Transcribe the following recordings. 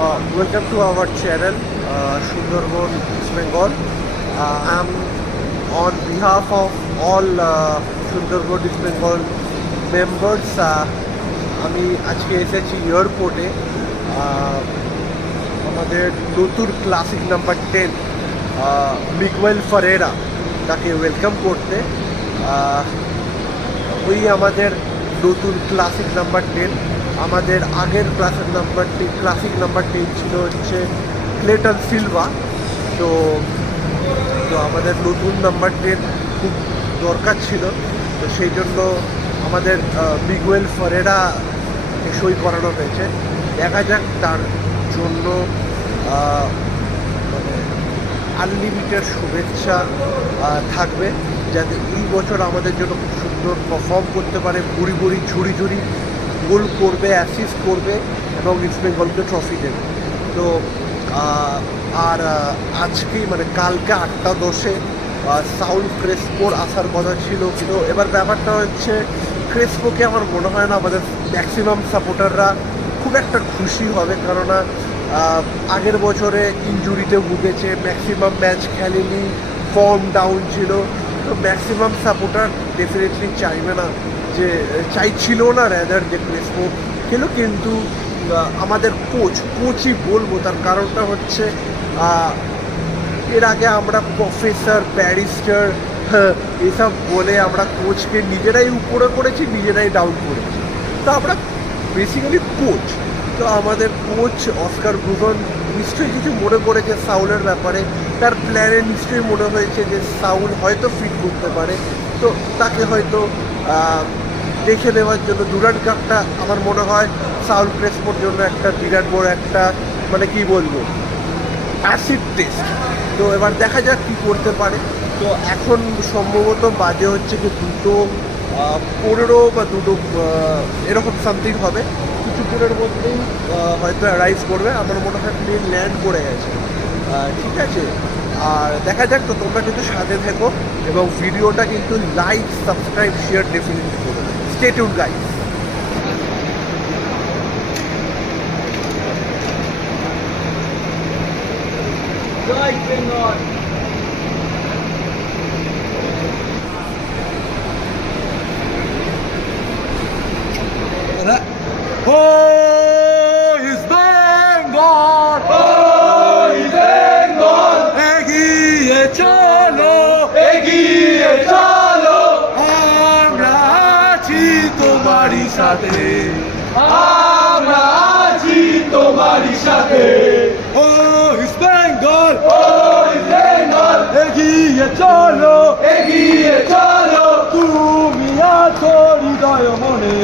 Welcome to our channel, Sundarban, East Bengal. I'm on behalf of all Sundarban, East Bengal members. আমি আজকে এসেছি এয়ারপোর্টে আমাদের নতুন ক্লাসিক নাম্বার 10 মিগুয়েল ফারেরা তাকে ওয়েলকাম করতে। ওই আমাদের নতুন ক্লাসিক নাম্বার 10। আমাদের আগের ক্লাসিক নাম্বার 10 ছিল হচ্ছে ক্লেটন সিলভা। তো আমাদের নতুন নাম্বার 10 খুব দরকার ছিল, তো সেই জন্য আমাদের মিগুয়েল ফারেরা সই করানো হয়েছে। দেখা যাক, তার জন্য মানে আনলিমিটেড শুভেচ্ছা থাকবে, যাতে এই বছর আমাদের জন্য খুব সুন্দর পারফর্ম করতে পারে, বুড়ি ঝুড়ি গোল করবে, অ্যাসিস্ট করবে এবং ইস্ট বেঙ্গলকে ট্রফি দেবে। তো আর আজকেই মানে কালকে 8:10 সাউল ক্রেসপোর আসার কথা ছিল, কিন্তু এবার ব্যাপারটা হচ্ছে ক্রেসপোকে আমার মনে হয় না আমাদের ম্যাক্সিমাম সাপোর্টাররা খুব একটা খুশি হবে, কেননা আগের বছরে ইনজুরিতে ভুগেছে, ম্যাক্সিমাম ম্যাচ খেলেনি, ফর্ম ডাউন ছিল। তো ম্যাক্সিমাম সাপোর্টার ডেফিনেটলি চাইছিল না র্যাদার যে ক্রেসপো খেলো। কিন্তু আমাদের কোচই বলবো, তার কারণটা হচ্ছে এর আগে আমরা প্রফেসর, ব্যারিস্টার এসব বলে আমরা কোচকে নিজেরাই উপরে করেছি, নিজেরাই ডাউন করেছি। তো আমরা বেসিক্যালি কোচ, তো আমাদের কোচ অস্কার ব্রুগন নিশ্চয়ই কিছু মনে করেছে সাউলের ব্যাপারে। তার প্ল্যানে নিশ্চয়ই মনে হয়েছে যে সাউল হয়তো ফিট করতে পারে, তো তাকে হয়তো দেখে নেওয়ার জন্য ডুরান্ড কাপটা আমার মনে হয় সাউল ক্রেসপোর জন্য একটা বিরাট বড় একটা মানে কি বলবো অ্যাসিড টেস্ট। তো এবার দেখা যাক কী করতে পারে। তো এখন সম্ভবত বাজে হচ্ছে কি 2:15 বা 2 এরকম সামথিং হবে। কিছুক্ষণের মধ্যেই হয়তো অ্যারাইভ করবে। আমার মনে হয় প্লেন ল্যান্ড করে গেছে। ঠিক আছে, আর দেখা যাক। তো তোমরা কিন্তু সাথে থেকো এবং ভিডিওটা কিন্তু লাইক, সাবস্ক্রাইব, শেয়ার ডেফিনেটলি করো। Stay tuned guys. জয় Bengal. Oh, East Bengal! Oh, East Bengal! এগিয়ে চলো, এগিয়ে চলো, আমরা আছি তোমারই সাথে। আমরা আছি তোমারই সাথে। Oh, East Bengal! Oh, East Bengal! এগিয়ে চলো, এগিয়ে চলো, তুমি আছো হৃদয় মনে।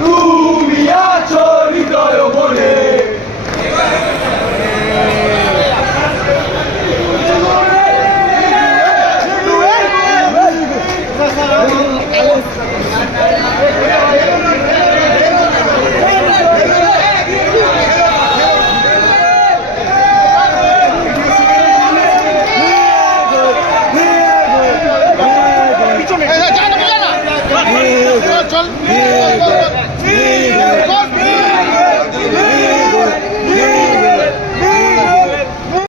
তুমি আছো হৃদয় মনে। চল